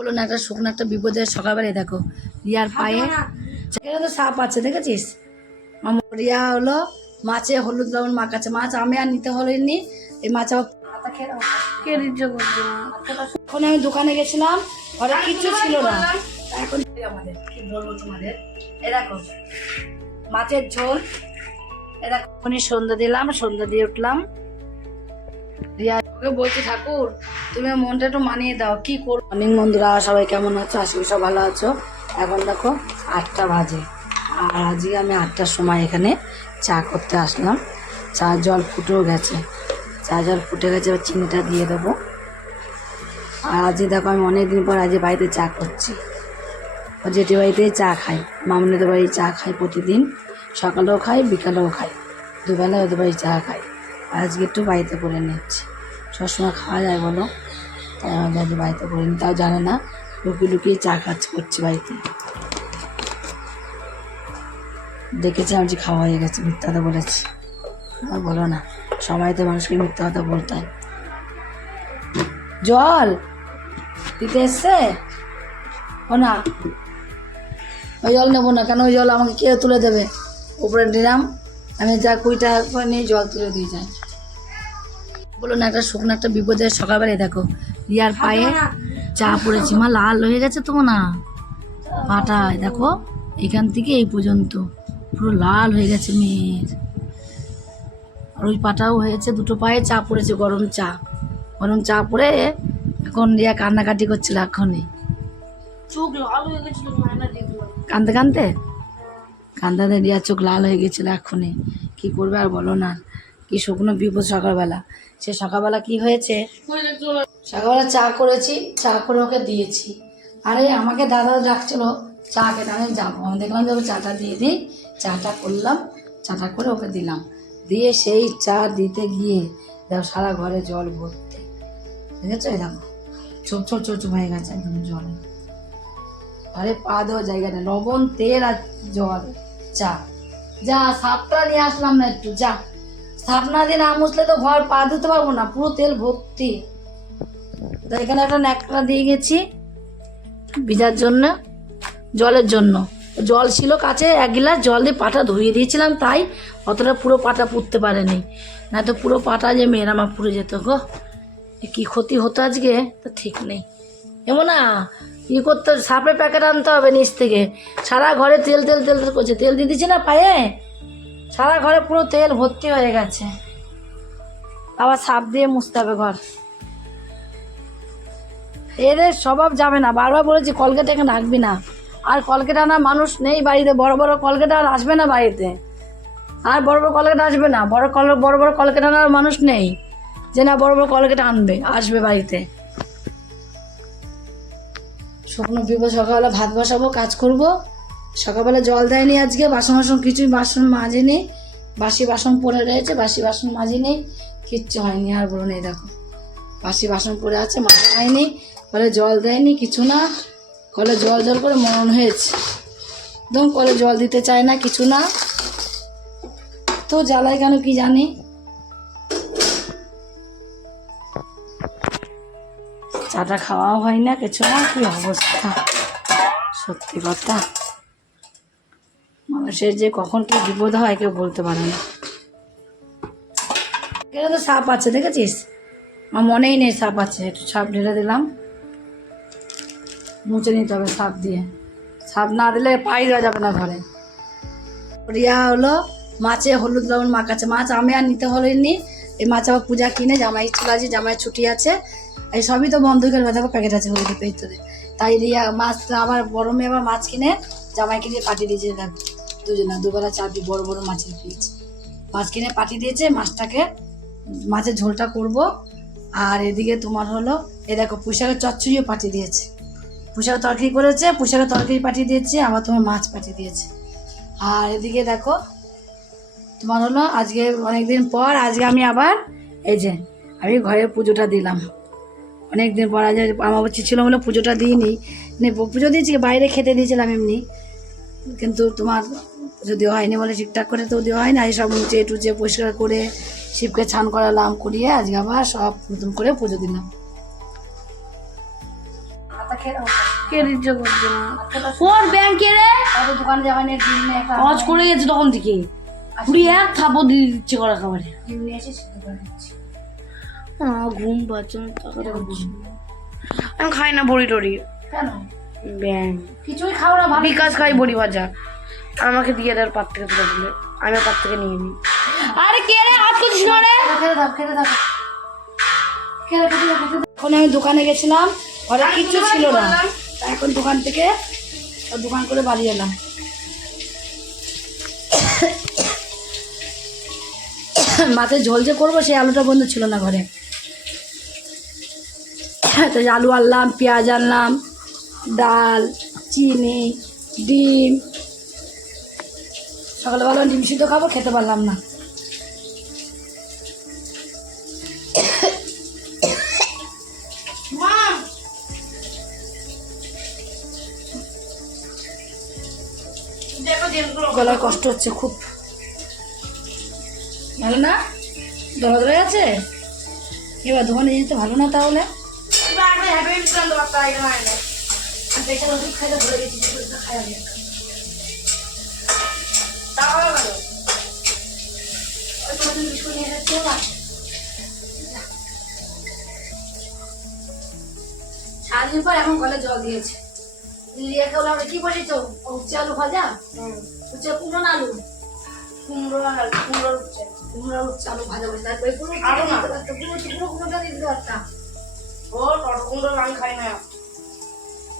বলো না, একটা শুকনো একটা বিপদের সকালবেলায় দেখো রিয়ার পায়ে এখানে তো সাপ আছে, দেখেছিস? আমার রিয়া হলো মাছে হলুদ লবণ মাখাচ্ছে। মাছ আমি আর নিতে হলেনি, এই মাছ আবার কে দিচ্ছে করছে না। এখন আমি দোকানে গেছিলাম, ঘরে কিচ্ছু ছিল না। এখন আমাদের কি বলবো তোমাদের, এ দেখো মাছের ঝোল, এ দেখো এখনই সন্ধ্যা দিলাম, সন্ধ্যা দিয়ে উঠলাম। রিয়া ওকে বলছি ঠাকুর তুমি মনটা একটু মানিয়ে দাও, কি করবো। অনেক বন্ধুরা সবাই কেমন আছো? আশা করি সব ভালো আছো। এখন দেখো 8টা বাজে, আর আজকে আমি 8টার সময় এখানে চা করতে আসলাম। চা জল ফুটেও গেছে, চা জল ফুটে গেছে, এবার চিনিটা দিয়ে দেবো। আর আজকে দেখো আমি অনেকদিন পর আজকে বাড়িতে চা করছি। ও যেটি বাড়িতেই চা খাই, মামুনিদের বাড়ি চা খাই প্রতিদিন, সকালেও খাই বিকালেও খাই, দুবেলা ওদের বাড়ি চা খাই। আজকে একটু বাড়িতে করে নিচ্ছি, সবসময় খাওয়া যায় বলো, তাই আমাদের আজকে বাড়িতে করে নি। তাও জানে না লুকিয়ে লুকিয়ে চা করছি বাড়িতে। দেখেছি আমি যে খাওয়া হয়ে গেছে, মিথ্যা কথা বলেছি। আর বলো না, সময় তো মানুষকে মিথ্যা কথা বলতে হয়। জল দিতে এসছে ও না, ওই জল নেবো না, কেন ওই জল আমাকে কে তুলে দেবে? উপরে নিলাম আমি, যা 20 টাকা করে নিয়ে জল তুলে দিয়ে যাই। বলো না, একটা শুকনো একটা বিপদের সকালবেলায় দেখো রিয়ার পায়ে চা পড়েছি। মা লাল হয়ে গেছে তো না পাটায়, দেখো এখান থেকে এই পর্যন্ত পুরো লাল হয়ে গেছে মেয়ের। আর ওই পাটাও হয়েছে, দুটো পায়ে চা পড়েছে, গরম চা পড়ে এখন রিয়া কান্নাকাটি করছিল এখনই, চোখ লাল হয়ে গেছিল, মায়না দেখলো। কাঁদতে কাঁদতে রিয়ার চোখ লাল হয়ে গেছিল এখনই। কি করবে আর বলো না, কি শুকনো বিপদ সকালবেলা। সে সকালবেলা কি হয়েছে, সকালবেলা চা করেছি, চা করে ওকে দিয়েছি। আরে আমাকে দাদা ডাকছিল চা খেতে, আমি যাবো, আমি দেখলাম যে ওকে চাটা দিয়ে দিই। চাটা করলাম, চাটা করে ওকে দিলাম, দিয়ে সেই চা দিতে গিয়ে দেখো সারা ঘরে জল ভর্তি, দেখেছো? এই দেখো চোপ চোপ চোপ চোপ হয়ে গেছে একদম জলে। আরে পা দেওয়ার জায়গা নেই, লবণ তেল আর জল চা। যা সাপটা নিয়ে আসলাম না একটু, যা সাপ না দিয়ে না মুছলে তো ঘর পা ধুতে পারবো না, পুরো তেল ভর্তি। তো এখানে একটা ন্যাকড়া দিয়ে গেছি ভিজার জন্য, জলের জন্য। জল ছিল কাছে, 1 গ্লাস জল দিয়ে পাটা ধুয়ে দিয়েছিলাম, তাই অতটা পুরো পাটা পুড়তে পারেনি, না তো পুরো পাটা যে মেয়ের আমার পুড়ে যেত গো। কি ক্ষতি হতো আজকে তো ঠিক নেই। এমন না ই করতে, সাপের প্যাকেট আনতে হবে নিচ থেকে। সারা ঘরে তেল তেল তেল তেল করছে, তেল দিয়ে দিচ্ছি না পায়ে, সারা ঘরে পুরো তেল ভর্তি হয়ে গেছে। আবার সাপ দিয়ে মুছতে হবে ঘর। এদের স্বভাব যাবে না, বারবার বলেছি কলগেট এখানে রাখবি না, আর কলগেট আনা মানুষ নেই বাড়িতে, বড় বড় কলগেট আর আসবে না বাড়িতে, আর বড় বড় কলগেট আসবে না, বড় বড় কলগেট আনার মানুষ নেই যে না বড় বড় কলগেট আসবে বাড়িতে। শুকনো বিপদ, সকালবেলা ভাত বসাবো, কাজ করব। সকালবেলা জল দেয়নি আজকে, বাসন কিছুই বাসন মাজিনি, বাসি বাসন পড়ে রয়েছে, বাসি বাসন মাজিনি, কিচ্ছু হয়নি। আর বলুন এই দেখো বাসি বাসন পড়ে আছে, মাজা হয়নি, কলে জল দেয়নি কিছু না, কলে জল করে মরণ হয়েছে একদম, কলে জল দিতে চায় না কিছু না, তো জ্বালায় কেন কি জানি। চাটা খাওয়াও হয় না কিছু না, কি অবস্থা সত্যি কথা। মানুষের যে কখন কি বিপদ হয় কেউ বলতে পারে না। এখানে তো সাপ আছে, দেখেছিস? আমার মনেই নেই সাপ আছে, একটু সাপ ঢেলে দিলাম, মুছে নিতে হবে সাপ দিয়ে। সাপ না দিলে পাই দেওয়া যাবে না ঘরে। রিয়া হলো মাছে হলুদ লবণ মাখাচ্ছে। মাছ আমি আর নিতে হলেনি, এই মাছ আবার পূজা কিনে, জামাই চলে আছে, জামাই ছুটি আছে, এই সবই তো বন্ধ করে দেখো প্যাকেট আছে হলুদের ভিতরে। তাই রিয়া মাছ আবার বড় মেয়ে আবার মাছ কিনে জামাইকে দিয়ে পাঠিয়ে দিয়েছে, দুজনা দুবেলা চারটি বড় বড় মাছের পিস মাছ কিনে পাঠিয়ে দিয়েছে। মাছের ঝোলটা করব। আর এদিকে তোমার হলো এই দেখো পুঁইশাকের চচ্চড়িও পাঠিয়ে দিয়েছে, পুঁইশাকের তরকারি করেছে, পুঁইশাকের তরকারি পাঠিয়ে দিয়েছে, আবার তোমার মাছ পাঠিয়ে দিয়েছে। আর এদিকে দেখো তোমার হলো আজকে অনেকদিন পর আজকে আমি আবার এই যে আমি ঘরের পুজোটা দিলাম। অনেকদিন পর আজ আমাবস্যা ছিল বলে পুজোটা দিইনি, পুজো দিয়েছি বাইরে খেতে দিয়েছিলাম এমনি, কিন্তু তোমার পুজো দেওয়া হয়নি বলে ঠিকঠাক করে তো দেওয়া হয়নি। এই সব মুছে টুচে পরিষ্কার করে শিবকে ছান করালাম, করিয়ে আজকে আবার সব নতুন করে পুজো দিলাম। খেয়ে দাও কে দিচ্ছে করছে মা? ওর ব্যাংকে রে তারপর দোকানে যাওয়া নিয়ে ডিম নিয়ে একটা কাজ করে গেছে তখন থেকে বুড়ি এক থাপড় দিয়ে দিচ্ছে করা খাবারে। ডিম নিয়ে এসে সেদ্ধ করে দিচ্ছি। ঘুম পাচ্ছে না, টাকাটা পাচ্ছি না। আমি খাই না বড়ি টড়ি। কেন ব্যাং কিছুই খাও না ভাবি? বিকাশ খাই বড়ি ভাজা, আমাকে দিয়ে দেয় পাত থেকে তুলে দিলে আমি পাত থেকে নিয়ে নিই। আরে কে রে হাত করছিস না রে? খেতে দাও খেতে দাও খেতে দাও, খেতে দাও। এখন আমি দোকানে গেছিলাম, ঘরে কিচ্ছু ছিল না, তাই এখন দোকান থেকে দোকান করে বাড়ি এলাম। মাছের ঝোল যে করবো সেই আলুটা বন্ধু ছিল না ঘরে, তো আলু আনলাম, পেঁয়াজ আনলাম, ডাল, চিনি, ডিম। সকালবেলা ডিম সিদ্ধ খাবো, খেতে পারলাম না। গলায় কষ্ট হচ্ছে খুব, ভালো না? দলা ধরে আছে এবার দোকানে যেতে ভালো না তাহলে? প্রেশার ওষুধ খাইতে ধরে গেছি, খাই আগে। বিস্কুট নিয়ে যাচ্ছি এবার। সারাদিন পর এখন গলে জল দিয়েছে। রিয়াকে বলে আমরা কি বসেছ? উচ্ছে আলু ভাজা, উচ্ছে কুমড়ো না আলু, কুমড়োর উচ্ছে আলু ভাজা বসে, তারপরে কুমড়োটা দিয়ে দিতে পারতাম। ও টট কুমড়ো আমি খাই না,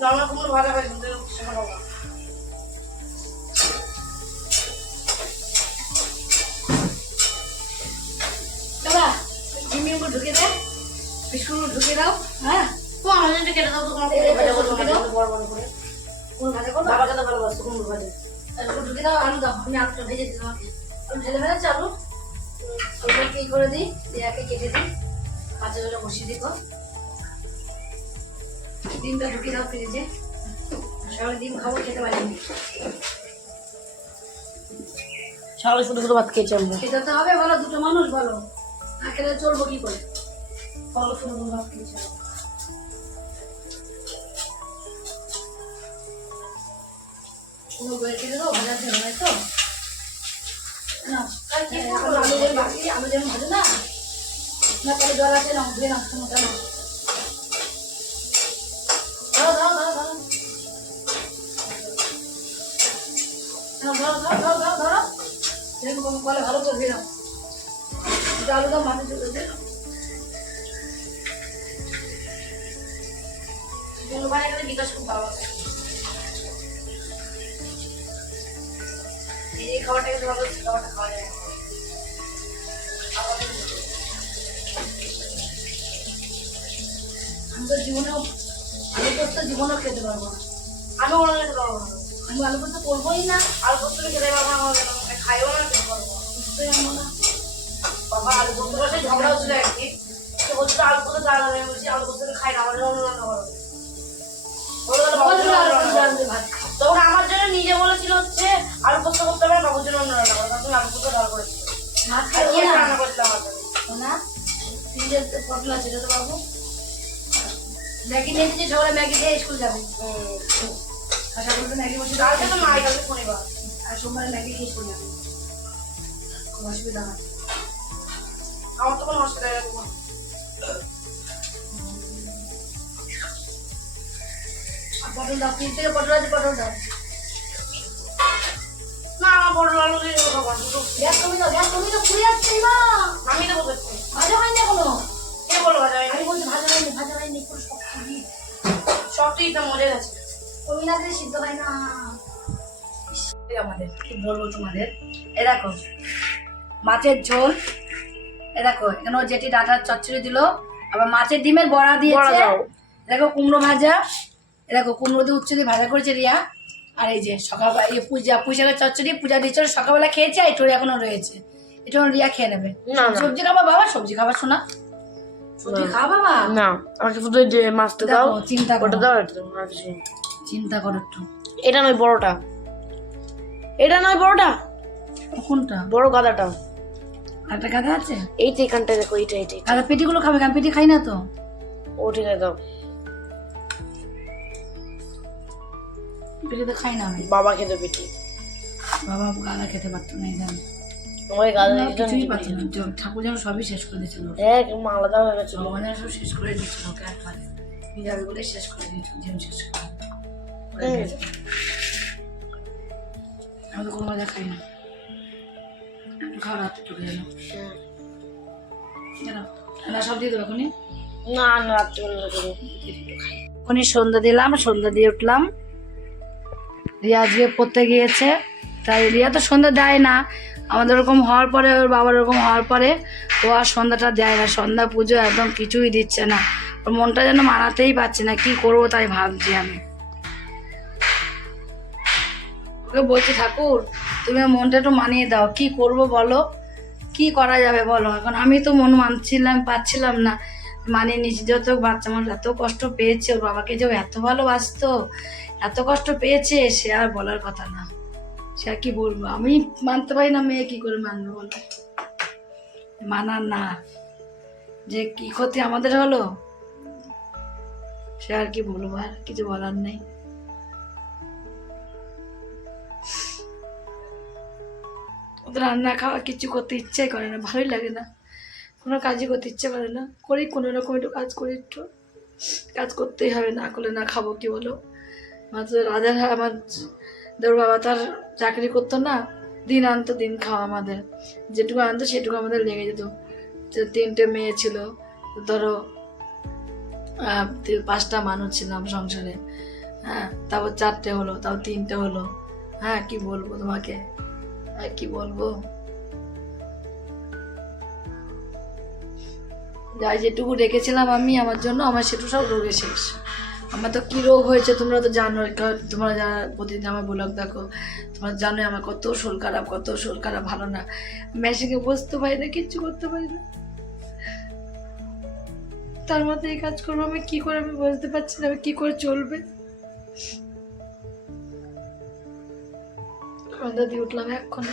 নর্মাল কুমড়ো ভাজা খাই। ডিমগুলো ঢুকে দেয়, বিস্কুটগুলো ঢুকে দাও। হ্যাঁ তো আমাদের কেটে দাও তো, তোমার বড় বড় করে কুমড়ো ভাজা করবো, বাবা কথা ভালোবাসতো কুমড়ো ভাজা। তারপর ঢুকে দাও, আলু দাও, আমি আলুটা ভেজে দিই তোমাকে। আলু ঢেলে ফেলেছি, আলু ওইটা কি করে দিই, একে কেটে দিই, কাঁচা জলে বসিয়ে দিই। ডিমটা ঢুকে দাও ফ্রিজে, সবাই ডিম খাবো, খেতে পারিনি। সকালে শুধু শুধু ভাত খেয়েছি আমরা। খেতে তো হবে, বলো দুটো মানুষ, বলো না খেলে চলবো কি করে? বলো শুধু ভাত খেয়েছি। কোনো বই খেতে দাও, ভাজা ছিল না তো? আলু যেমন বাকি, আলু যেমন ভাজে না, না তাহলে জল আছে না, ধুয়ে নাও মোটা নাও। ধরো ধরো ধরো ধরো ধরো ধরো ধরো ধরো ধরো, এরকম বলে ভালো করে ধুয়ে নাও। আলু দাও, মাটি চলে দিয়ে কুমড়ো ভাজা খেলে বিকাশ খুব ভালো লাগে। এই খাবারটা খেতে ভালো, খাবারটা খাওয়া যায় না। আমি তো জীবনেও আলু পোস্ত জীবনেও খেতে পারবো না। আমি ওরা খেতে পারবো না, আমি আলু পোস্ত করবোই না, আলু পোস্ত খেতে পারবো না, খাইও না, খেতে পারবো না। বুঝতেই পারবো না। বাবা আলু পোস্ত বসে ঝগড়া হচ্ছিল একদিন, তো বলছিল আলু পোস্ত চাল আমি বলছি আলু পোস্ত খাই না, আমার অন্য রান্না করো। তখন আমার জন্য নিজে বলেছিল হচ্ছে আলু পোস্ত করতে হবে, বাবুর জন্য অন্য রান্না করো, তখন আলু পোস্ত ডাল করেছিল। ভাত আর খাবো কি না রান্না করছিল আমার জন্য? না, ফ্রিজের পটল আছে তো বাবু, ম্যাগি নিয়ে এসেছি, সকালে ম্যাগি খেয়ে স্কুল যাবে। আর সকালে তো ম্যাগি বসে কালকে তো মাই কালকে শনিবার, আর সোমবারে ম্যাগি খেয়ে স্কুল যাবে, কোনো অসুবিধা হয়। আমার তো কোনো হসপিটালে আর পটল দাও, ফ্রিজ থেকে পটল আছে, পটল দাও। না, আমার বড় আলু দিয়ে খাবো না, দুটো গ্যাস কমে দাও, গ্যাস কমে দাও, পুড়ে যাচ্ছে মা। আমি তো বলছি ভাজা হয়নি এখনো। কে বলো ভাজা হয়নি? আমি বলছি ভাজা হয়নি, ভাজা হয়নি, পুরো শক্ত দিই। সব তো ইটা মজে গেছে। কমি না দিলে সিদ্ধ হয় না। আমাদের কি বলবো তোমাদের, এ দেখো মাছের ঝোল, এ দেখো এখানে যেটি ডাঁটার চচ্চড়ি দিল, আবার মাছের ডিমের বড়া দিয়েছে, দেখো কুমড়ো ভাজা, এ দেখো কুমড়ো দিয়ে উচ্ছে দিয়ে ভাজা করেছে রিয়া। আর এই যে সকালবেলা এই পুঁইশাকের চচ্চড়ি পূজা দিয়েছে, সকালবেলা খেয়েছে, আর এটুকু এখনো রয়েছে, এটা রিয়া খেয়ে নেবে। সবজি খাবা বাবা, সবজি খাবার শোনা, সবজি খাওয়া বাবা না, আমাকে শুধু যে মাছটা দাও, চিন্তা ওটা করো, দাও, এটা দাও, আর কিছু চিন্তা করো একটু। এটা নয় বড়টা, এটা নয় বড়টা, কোনটা বড় গাদাটা, একটা গাদা আছে, এই তো এখানটা দেখো, এইটা এইটা আর পেটিগুলো খাবে, আমি পেটি খাই না তো। ও ঠিক আছে দাও। পিঠে তো খাই না আমি। বাবা খেতে পিঠে, বাবা গাদা খেতে পারতো না এই জানি। তোমার গাদা কিছুই পারতো না, ঠাকুর যেন সবই শেষ করে দিয়েছিল। আলাদা হয়ে গেছিল, ভগবান যেন সব শেষ করে দিয়েছিল ওকে একবারে, যাবে বলে শেষ করে দিয়েছিল, যেমন শেষ করে দিয়েছে। আমি তো কোনো মজা খাই না, খাওয়া রাত্রে চলে গেল। ঠান্ডা সব দিয়ে দেবো এখনই। না না রাত্রিবেলা করো। এখনই সন্ধ্যা দিলাম, সন্ধ্যা দিয়ে উঠলাম। রিয়া আজকে পড়তে গিয়েছে, তাই রিয়া তো সন্ধ্যা দেয় না, আমাদের ওরকম হওয়ার পরে, ওর বাবার ওরকম হওয়ার পরে ও আর সন্ধ্যাটা দেয় না। সন্ধ্যা পুজো একদম কিছুই দিচ্ছে না, ওর মনটা যেন মানাতেই পারছে না, কি করব তাই ভাবছি আমি। ওকে বলছি ঠাকুর তুমি আমার মনটা একটু মানিয়ে দাও, কি করব বলো, কি করা যাবে বলো। এখন আমি তো মন পাচ্ছিলাম না, মানিয়ে নিয়েছি। যত বাচ্চা মানুষ এত কষ্ট পেয়েছে, ওর বাবাকে যে ও এত ভালোবাসতো, এত কষ্ট পেয়েছে, সে আর বলার কথা না। সে আর কি বলবো, আমি মানতে পারি না, মেয়ে কি করে মানবে বলো। মানার না, যে কি ক্ষতি আমাদের হলো, সে আর কি বলবো, আর কিছু বলার নেই। ওদের রান্না খাওয়া কিছু করতে ইচ্ছে করে না, ভালোই লাগে না, কোনো কাজই করতে ইচ্ছে করে না। করি কোনো রকম একটু কাজ করি, একটু কাজ করতেই হবে, না করলে না খাবো কি বলো। মাত্র রাজার আমার দেওর বাবা তার চাকরি করতো না, দিন আনতো দিন খাওয়া, আমাদের যেটুকু আনতো সেটুকু আমাদের লেগে যেত। 3টে মেয়ে ছিল, ধরো 5টা মানুষ ছিলাম সংসারে, হ্যাঁ, তারপর 4টে হলো, তাও 3টে হলো। হ্যাঁ কি বলবো তোমাকে, আর কি বলবো। যাই যেটুকু রেখেছিলাম আমি আমার জন্য, আমার সেটুকু সব রোগে শেষ। আমার তো কি রোগ হয়েছে তোমরা তো জানো, তোমরা যারা প্রতিদিন আমার ব্লগ দেখো তোমরা জানো আমার কত শরীর খারাপ, কত শরীর খারাপ, ভালো না, মেশিনে বসতে পারি না, কিচ্ছু করতে পারি না। তার মধ্যে এই কাজ করবো আমি কি করে, আমি বুঝতে পারছি না আমি কি করে চলবে। সন্ধ্যা দিয়ে উঠলাম এক্ষুনি।